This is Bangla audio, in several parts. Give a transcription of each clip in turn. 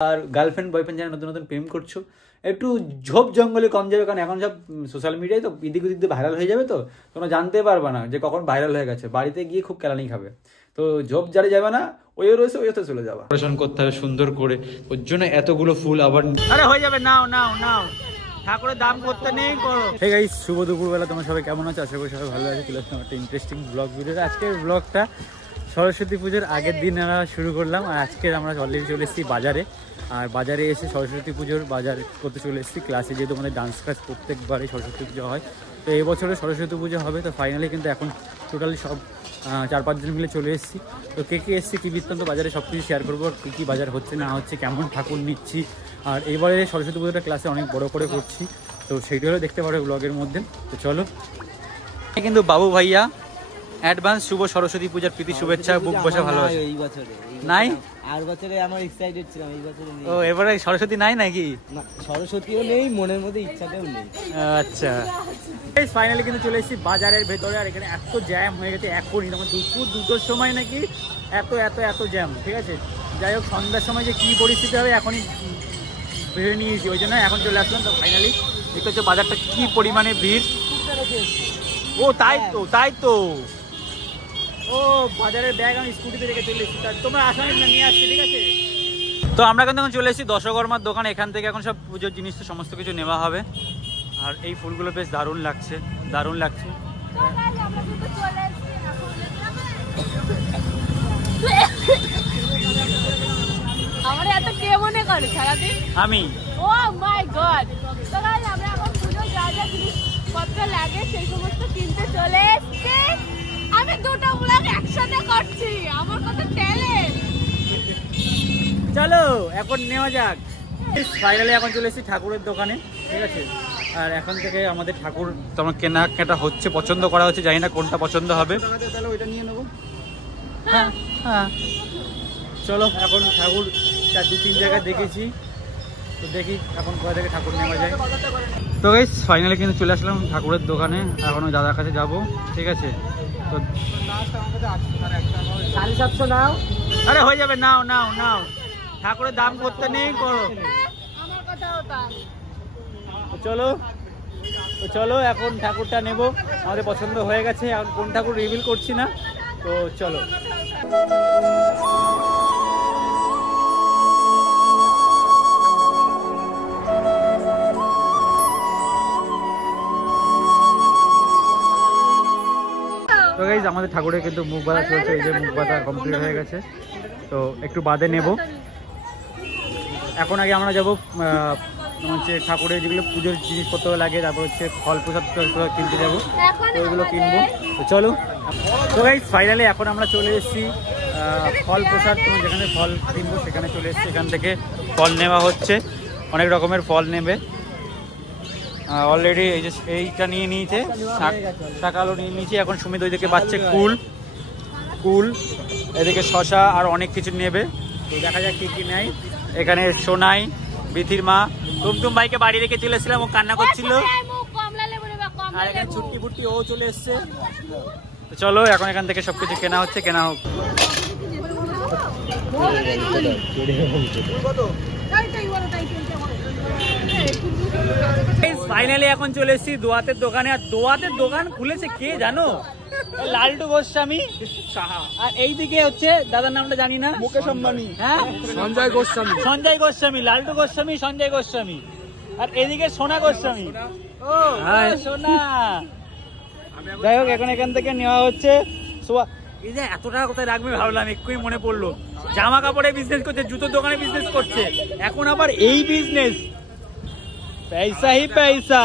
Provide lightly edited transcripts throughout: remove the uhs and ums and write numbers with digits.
আর গার্লফ্রেন্ড বয়ফ্রেন্ড যারা নতুন নতুন প্রেম করছো, একটু ঝোপ জঙ্গলে কম যাবে, কারণ এখন সব সোশ্যাল মিডিয়ায় তো এদিক ওদিক দিয়ে ভাইরাল হয়ে যাবে, তো তোমরা জানতে পারবে না যে কখন ভাইরাল হয়ে গেছে, বাড়িতে গিয়ে খুব কেলানি খাবে। তো ঝোপ যারে যাবে না, ওই রয়েছে ওইতে চলে যাবে। ডেকোরেশন করতে হবে সুন্দর করে, ওর জন্য এতগুলো ফুল আবার আরে হয়ে যাবে। নাও নাও নাও, ঠাকুরের দাম করতে নেই করো। হে গাইস, শুভ দুপুরবেলা। তোমরা সবাই কেমন আছো? আশা করি সবাই ভালো আছে। চলে আসলাম একটা ইন্টারেস্টিং ব্লগ ভিডিও। আজকের ব্লগটা সরস্বতী পুজোর আগের দিন আমরা শুরু করলাম, আর আজকে আমরা অলরেডি চলে এসেছি বাজারে। আর বাজারে এসে সরস্বতী পুজোর বাজার করতে চলে এসেছি ক্লাসে, যেহেতু আমাদের ডান্স ক্লাস প্রত্যেকবারই সরস্বতী পুজো হয়। তো এই বছরে সরস্বতী পুজো হবে, তো ফাইনালি কিন্তু এখন টোটালি সব 4-5 জন মিলে চলে এসেছি। তো কে কে এসেছি, কী বৃত্তান্ত বাজারে সব কিছু শেয়ার করবো, কী কী বাজার হচ্ছে না হচ্ছে, কেমন ঠাকুর নিচ্ছি। আর এবারে সরস্বতী পুজোটা ক্লাসে অনেক বড় করে করছি, তো সেইগুলো দেখতে পারো ব্লগের মধ্যে। তো চলো। কিন্তু বাবু ভাইয়া অ্যাডভান্স শুভ সরস্বতী পূজার প্রীতি শুভেচ্ছা। বুক বসে ভালোবাসা। এই বছরে নাই, আর বছরে আমার এক্সাইটেড ছিলাম, এই বছরে নেই। ও এবারে সরস্বতী নাই নাকি? না, সরস্বতীও নেই, মনের মধ্যে ইচ্ছাটাও নেই। আচ্ছা, ফাইনালি কিন্তু চলে এসেছি বাজারের ভেতরে। আর এখানে এত জ্যাম হয়ে গেছে এখনই, তখন দুপুর 2টোর সময় নাকি এত এত এত জ্যাম। ঠিক আছে, যাই হোক, সন্ধ্যার সময় যে কী পরিস্থিতি হবে এখনই ভেবে নিয়েছি, ওই জন্য এখন চলে আসলাম। তো ফাইনালি দেখতে হচ্ছে বাজারটা কি পরিমাণে ভিড়। ও তাই তো, তাই তো। ও বাজারের ব্যাগ আমি স্কুটিতে রেখে চলে এসেছি, তোমরা আসামি না নিয়ে আসছি। ঠিক আছে, তো আমরা কিন্তু এখন চলে এসেছি দশকর্মার দোকান। এখান থেকে এখন সব পুজোর জিনিস তো সমস্ত কিছু নেওয়া হবে। আর এই ফুলগুলো বেশ দারুণ লাগছে, দারুণ লাগছে। আমরা এত কে মনে করে সারাদিন আমি। ও মাই গড। তো গাইস, আমরা এখন পুজো যা যা জিনিসপত্র লাগে সেই সমস্ত কিনতে চলে এসেছি। আমি দুটো ব্লগ একসাথে করছি, আমার কত ট্যালেন্ট। চলো এখন নেওয়া যাক। ফাইনালি এখন চলে এসেছি ঠাকুরের দোকানে। ঠিক আছে, আর এখন থেকে আমাদের ঠাকুর তোমার কেনাকাটা হচ্ছে, পছন্দ করা হচ্ছে। জানি না কোনটা পছন্দ হবে। তাহলে ওইটা নিয়ে নেবো। হ্যাঁ হ্যাঁ, চলো। এখন ঠাকুর 2-3 জায়গায় দেখেছি, তো দেখি এখন কোথা থেকে ঠাকুর নেওয়া যায়। তো গাইস, ফাইনালি কিন্তু চলে আসলাম ঠাকুরের দোকানে। এখন ওই দাদার কাছে যাবো। ঠিক আছে, তো 750 নাও। আরে হয়ে যাবে, নাও নাও নাও, ঠাকুরের দাম করতে নেই করো। আমার কথা ওটা। তো চলো, তো চলো এখন ঠাকুরটা নেব। আমাদের পছন্দ হয়ে গেছে, এখন কোন ঠাকুর রিভিল করছি না। তো চলো। তো গাইস, আমাদের ঠাকুরের কিন্তু মুখ বাঁধা চলছে। এই যে মুখ বাঁধা কমপ্লিট হয়ে গেছে, তো একটু বাদে নেব। এখন আগে আমরা যাবো হচ্ছে ঠাকুরের যেগুলো পুজোর জিনিসপত্র লাগে, তারপর হচ্ছে ফল প্রসাদ কিনতে যাবো, তো ওইগুলো কিনবো। তো চলো। তো গাইস, ফাইনালি এখন আমরা চলে এসেছি ফল প্রসাদ, যেখানে ফল কিনবো সেখানে চলে এসেছি। এখান থেকে ফল নেওয়া হচ্ছে, অনেক রকমের ফল নেবে। অলরেডি এই যে এইটা নিয়ে নিয়েছে, শাকালও নিয়ে নিয়েছি। এখন সুমিত ওইদিকে পাচ্ছে কুল কুল, এদিকে শশা আর অনেক কিছু নেবে। তো দেখা যাক কি কি নেয়। এখানে সোনাই, বিথির মা, টুমটুম ভাইকে বাড়ি রেখে চলে এসেছিলাম, ও কান্না করছিল। আর এখানে ছুটকি বুটকি ও চলে এসছে। তো চলো, এখন এখান থেকে সবকিছু কেনা হচ্ছে, কেনা হোক। ফাইনালি এখন চলে এসেছি দোয়াতের দোকানে। আর দোয়াতের দোকান খুলেছে কে জানো? লালটু গোস্বামী। আর এইদিকে হচ্ছে দাদার নামটা জানি না, মুকেশ আম্বানি। হ্যাঁ, সঞ্জয় গোস্বামী। সঞ্জয় গোস্বামী, লালটু গোস্বামী, সঞ্জয় গোস্বামী। আর এদিকে সোনা গোস্বামী। ও সোনা। যাই হোক, এখন এখান থেকে নেওয়া হচ্ছে। এই যে এত টাকা কোথায় রাখবে ভাবলাম, এক্ষুনি মনে পড়লো। জামা কাপড়ে বিজনেস করছে, জুতোর দোকানে বিজনেস করছে, এখন আবার এই বিজনেস। পয়সা হি পয়সা।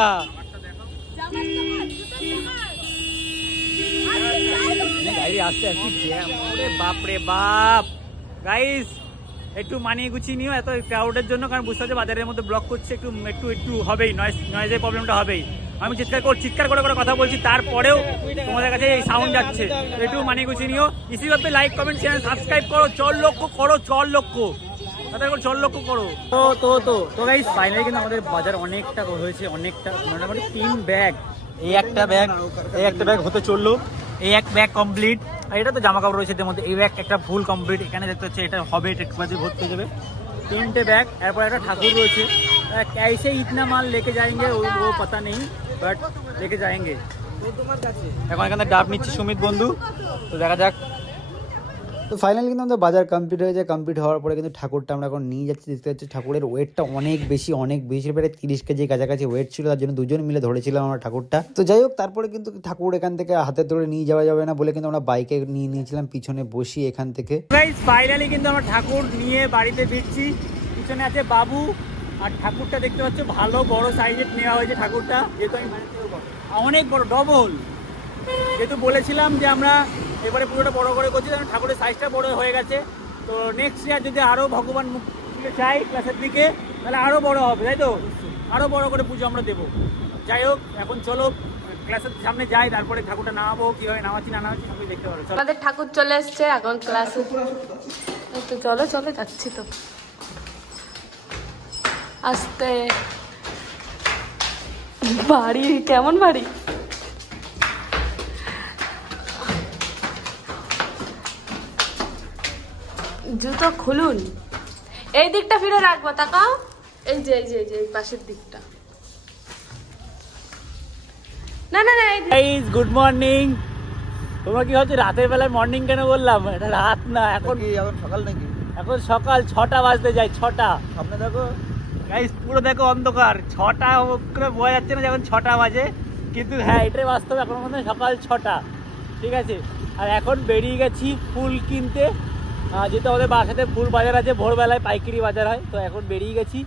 আস্তে আস্তে বাপরে বাপ। গাইস, একটু মানিয়ে গুছিয়ে নিও এত ক্রাউডের জন্য, কারণ বুঝতে পারছো বাজারের মধ্যে ব্লক করছে, একটু একটু একটু হবেই, নয়েজের প্রবলেমটা হবেই। আমি চিৎকার করে করে কথা বলছি, তারপরেও তোমাদের কাছে এই সাউন্ড যাচ্ছে। একটু মানিয়ে গুছিয়ে নিও। ইসি ভাবে লাইক কমেন্ট শেয়ার সাবস্ক্রাইব করো। 4 লক্ষ করো, 4 লক্ষ। 4 লক্ষ করো। তো গাইস, ফাইনালি কিন্তু আমাদের বাজার অনেকটা হয়েছে, অনেকটা, মোটামুটি 3 ব্যাগ। এই একটা ব্যাগ হতে চললো, এই এক ব্যাগ কমপ্লিট। আর এটা তো জামা কাপড় রয়েছে এর মধ্যে, এই ব্যাগ একটা ফুল কমপ্লিট। এখানে দেখতে হচ্ছে এটা হবে, এটা একটু ভর্তি হয়ে যাবে। 3টে ব্যাগ, এরপর একটা ঠাকুর রয়েছে। कैसे इतना माल लेके जाएंगे वो पता नहीं, बट लेके जाएंगे। এখন এখানে ডাব নিচ্ছে সুমিত বন্ধু, তো দেখা যাক। তো ফাইনালি কিন্তু আমাদের বাজার কমপ্লিট হয়ে যায়। কমপ্লিট হওয়ার পরে কিন্তু ঠাকুরটা আমরা এখন নিয়ে যাচ্ছি। দেখতে পাচ্ছি ঠাকুরের ওয়েটটা অনেক বেশি প্রায় 30 কেজি কাছাকাছি ওয়েট ছিল, তার জন্য দুজন মিলে ধরেছিলাম আমরা ঠাকুরটা। তো যাই হোক, তারপরে কিন্তু ঠাকুর এখান থেকে হাতে ধরে নিয়ে যাওয়া যাবে না বলে কিন্তু আমরা বাইকে নিয়ে নিয়েছিলাম পিছনে বসিয়ে এখান থেকে। ফাইনালি কিন্তু আমরা ঠাকুর নিয়ে বাড়িতে ফিরছি। পিছনে আছে বাবু, আর ঠাকুরটা দেখতে পাচ্ছ ভালো বড় সাইজের নেওয়া হয়েছে ঠাকুরটা, যেহেতু আমি অনেক বড় ডবল, যেহেতু বলেছিলাম যে আমরা এবারে পুরোটা বড় করে করছি, কারণ ঠাকুরের সাইজটা বড় হয়ে গেছে। তো নেক্সট ইয়ার যদি আরও ভগবান মুখ চাই ক্লাসের দিকে, তাহলে আরও বড় হবে, তাই তো? আরও বড় করে পুজো আমরা দেবো। যাই হোক, এখন চলো ক্লাসের সামনে যাই, তারপরে ঠাকুরটা নামাবো, কীভাবে নামাচ্ছি না নামাচ্ছি সবই দেখতে পারো। আমাদের ঠাকুর চলে এসছে এখন ক্লাসে, তো চলো চলো যাচ্ছি। তো আসতে বাড়ি কেমন বাড়ি, জুতো খুলুন, এই দিকটা ফিরে রাখবো, তাকাও, এই যে এই যে এই যে পাশের দিকটা। না না না, গুড মর্নিং। তোমরা কি হচ্ছে রাতের বেলায় মর্নিং কেন বললাম? এটা রাত না, এখন সকাল নাকি? এখন সকাল 6টা বাজতে যায়, 6টা। সামনে দেখো গাইস, পুরো দেখো অন্ধকার। 6টা করে বোঝা যাচ্ছে না যখন 6টা বাজে, কিন্তু হ্যাঁ এটাই বাস্তব, এখন মনে হয় সকাল 6টা। ঠিক আছে, আর এখন বেরিয়ে গেছি ফুল কিনতে, যেহেতু আমাদের বাসাতে ফুল বাজার আছে, ভোরবেলায় পাইকারি বাজার হয়। তো এখন বেরিয়ে গেছি,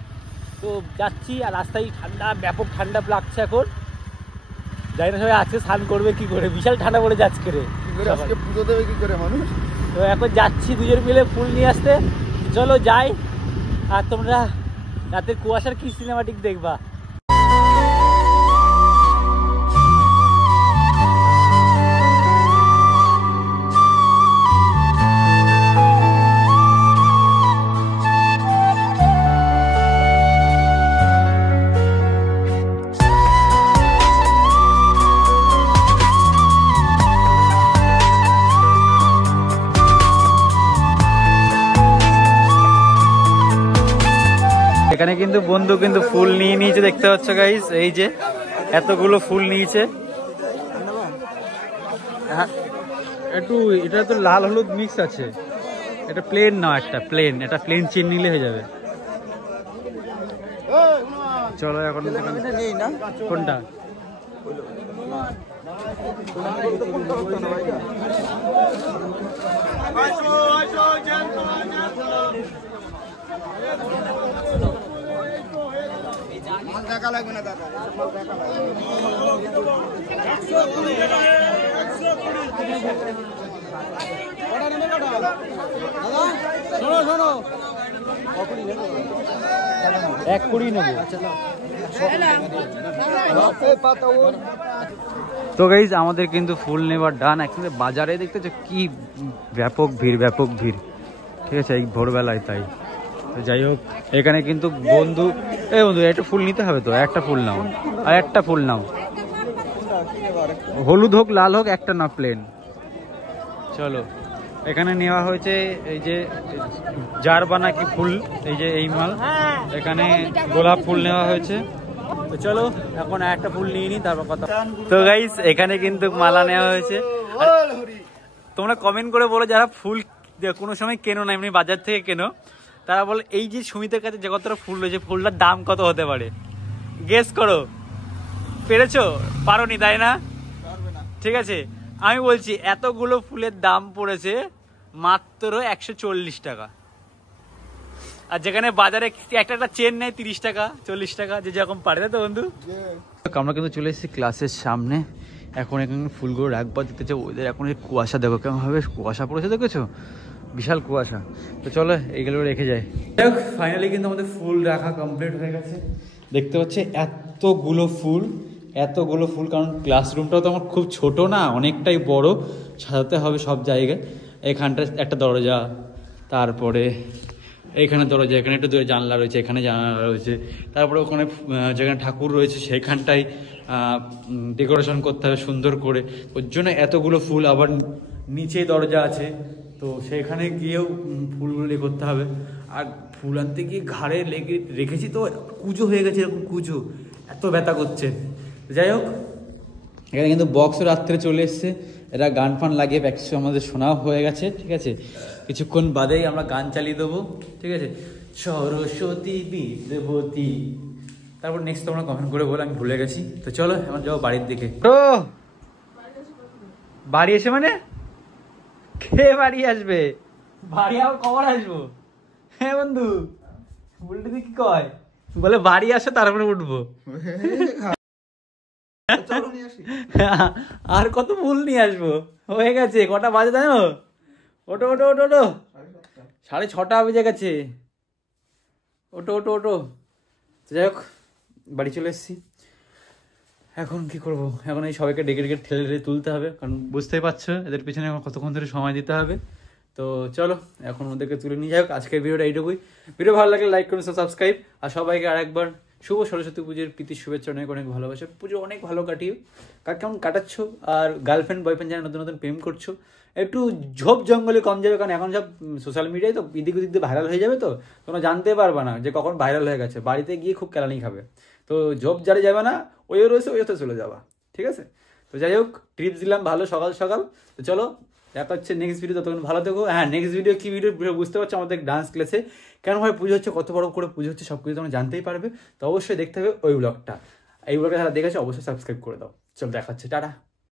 তো যাচ্ছি। আর রাস্তায় ঠান্ডা, ব্যাপক ঠান্ডা লাগছে এখন। জানি না সবাই আজকে স্নান করবে কি করে, বিশাল ঠান্ডা পড়ে যাচ্ছে করে, পুজো দেবে কি করে মানুষ। তো এখন যাচ্ছি দুজন মিলে ফুল নিয়ে আসতে। চলো যাই, আর তোমরা রাতের কুয়াশার কি সিনেমাটিক দেখবা। এখানে কিন্তু বন্ধু কিন্তু ফুল নিয়ে নিয়েছে, দেখতে পাচ্ছ গাইস, এই যে এতগুলো ফুল নিয়েছে। একটু এটা তো লাল হলুদ মিক্স আছে, এটা প্লেন না, একটা প্লেন, এটা প্লেন চেন নিলে হয়ে যাবে। চলো এখন কোনটা দেখা লাগবে না, দেখা শোনো 1 নেবো। তো গাইজ আমাদের কিন্তু ফুল নেবার ডান। একসাথে বাজারে দেখতেছো কি ব্যাপক ভিড়, ঠিক আছে, এই ভোরবেলায়। তাই তো যাই হোক, এখানে কিন্তু বন্ধু একটা ফুল নিতে হবে, তো একটা ফুল নাও, আর একটা ফুল নাও, হলুদ হোক লাল হোক, একটা না প্লেন। চলো, এখানে নেওয়া হয়েছে এই যে জারবানা কি ফুল, এই যে এই মাল, এখানে গোলাপ ফুল নেওয়া হয়েছে। তো চলো এখন একটা ফুল নিয়ে নি, তারপর কথা। তো গাইস এখানে কিন্তু মালা নেওয়া হয়েছে। তোমরা কমেন্ট করে বলো যারা ফুল কোনো সময় কেনো না, এমনি বাজার থেকে কেনো, তারা বলে এই যে সুমিতের কাছে যে কতটা ফুল রয়েছে, ফুলটার দাম কত হতে পারে? গেস করো, পেরেছো? পারোনি তাই না? ঠিক আছে, আমি বলছি এতগুলো ফুলের দাম পড়েছে মাত্র 140 টাকা। আর যেখানে বাজারে একটা চেন নেয় 30 টাকা 40 টাকা, যে যেরকম পারে, তাই তো বন্ধু? আমরা কিন্তু চলে এসেছি ক্লাসের সামনে। এখন এখানে ফুলগুলো রাখবার দিতেছে ওদের। এখন এই কুয়াশা দেখো কেমন ভাবে কুয়াশা পড়েছে, দেখেছো? বিশাল কুয়াশা। তো চলো এইগুলো রেখে যাই। ফাইনালি কিন্তু আমাদের ফুল রাখা কমপ্লিট হয়ে গেছে। দেখতে পাচ্ছি এতগুলো ফুল, কারণ ক্লাসরুমটাও তো আমার খুব ছোট না, অনেকটাই বড়, সাজাতে হবে সব জায়গায়। এখানটা একটা দরজা, তারপরে এইখানে দরজা, এখানে একটু দূরে জানলা রয়েছে, এখানে জানলা রয়েছে, তারপরে ওখানে যেখানে ঠাকুর রয়েছে সেখানটায় ডেকোরেশন করতে হবে সুন্দর করে। ওর জন্য এতগুলো ফুল, আবার নিচে দরজা আছে, তো সেখানে গিয়েও ফুলগুলো করতে হবে। আর ফুল আনতে গিয়ে ঘাড়ে রেখেছি তো কুজো হয়ে গেছে, এরকম কুজো, এত ব্যথা করছে। যাই হোক, এখানে কিন্তু বক্স রাত্রে চলে এসছে, এরা গান ফান লাগিয়ে প্র্যাকটিস আমাদের শোনাও হয়ে গেছে। ঠিক আছে, কিছুক্ষণ বাদেই আমরা গান চালিয়ে দেবো। ঠিক আছে, সরস্বতী বিদ্যাবতী, তারপর নেক্সট তোমরা কমেন্ট করে বলো, আমি ভুলে গেছি। তো চলো এখন যাবো বাড়ির দিকে। তো বাড়ি এসে মানে কে বাড়ি আসবে? বাড়ি আবার কখন আসবো? হ্যাঁ বন্ধু, উল্টে কি কয়, বলে বাড়ি আসে তারপরে উঠবো। আর কত ফুল নিয়ে আসবো, হয়ে গেছে। কটা বাজে জানো? ওটো ওটো ওটো ওটো, 6:30 বেজে গেছে। ওটো ওটো ওটো। যাই হোক, বাড়ি চলে এসেছি। এখন কি করব? এখন এই সবাইকে ডেকে ডেকে ঠেলে তুলতে হবে, কারণ বুঝতেই পারছো এদের পিছনে এখন কতক্ষণ ধরে সময় দিতে হবে। তো চলো এখন ওদেরকে তুলে নিয়ে যাই হোক। আজকের ভিডিওটা এইটুকুই। ভিডিও ভালো লাগলে লাইক করুন, সাবস্ক্রাইব। আর সবাইকে আরেকবার শুভ সরস্বতী পুজোর প্রীতির শুভেচ্ছা, অনেক অনেক ভালোবাসা। পুজো অনেক ভালো কাটিও, কার কেমন কাটাচ্ছ, আর গার্লফ্রেন্ড বয়ফ্রেন্ড যারা নতুন নতুন প্রেম করছো, একটু ঝোপ জঙ্গলে কম যাবে, কারণ এখন সব সোশ্যাল মিডিয়ায় তো এদিক ওদিক দিয়ে ভাইরাল হয়ে যাবে, তো তোমরা জানতে পারবা না যে কখন ভাইরাল হয়ে গেছে। বাড়িতে গিয়ে খুব কেলানি খাবে। তো ঝোপ যারা যাবে না, ওই রয়েছে ওই চলে যাবা। ঠিক আছে, তো যাই হোক, টিপস দিলাম ভালো সকাল সকাল। তো চলো দেখা হচ্ছে নেক্সট ভিডিও, ততক্ষণ ভালো থেকো। হ্যাঁ, নেক্সট ভিডিও কি ভিডিও বুঝতে পারছো, আমাদের ডান্স ক্লাসে কেন ভাবে পুজো হচ্ছে, কত বড় করে পুজো হচ্ছে, সব কিছু তোমরা জানতেই পারবে। তো অবশ্যই দেখতে হবে ওই ব্লগটা। এই ব্লগটা যারা দেখেছো অবশ্যই সাবস্ক্রাইব করে দাও। চলো দেখা হচ্ছে, টাটা।